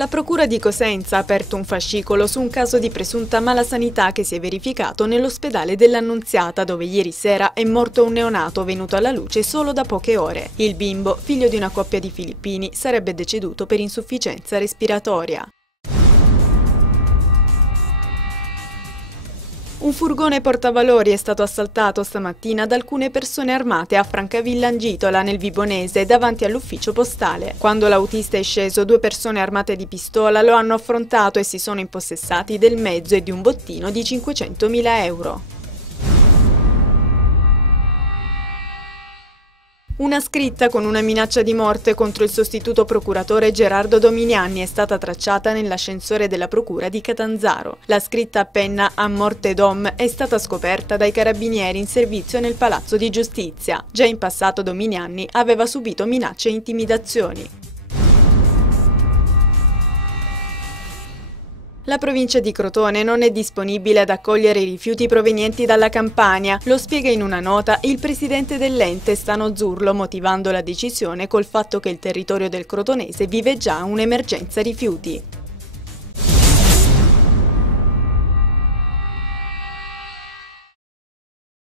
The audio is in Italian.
La Procura di Cosenza ha aperto un fascicolo su un caso di presunta malasanità che si è verificato nell'ospedale dell'Annunziata, dove ieri sera è morto un neonato venuto alla luce solo da poche ore. Il bimbo, figlio di una coppia di filippini, sarebbe deceduto per insufficienza respiratoria. Un furgone portavalori è stato assaltato stamattina da alcune persone armate a Francavilla Angitola, nel Vibonese, davanti all'ufficio postale. Quando l'autista è sceso, due persone armate di pistola lo hanno affrontato e si sono impossessati del mezzo e di un bottino di 500.000 euro. Una scritta con una minaccia di morte contro il sostituto procuratore Gerardo Dominiani è stata tracciata nell'ascensore della procura di Catanzaro. La scritta a penna "A morte Dom" è stata scoperta dai carabinieri in servizio nel Palazzo di Giustizia. Già in passato Dominiani aveva subito minacce e intimidazioni. La provincia di Crotone non è disponibile ad accogliere i rifiuti provenienti dalla Campania, lo spiega in una nota il presidente dell'ente Stano Zurlo, motivando la decisione col fatto che il territorio del crotonese vive già un'emergenza rifiuti.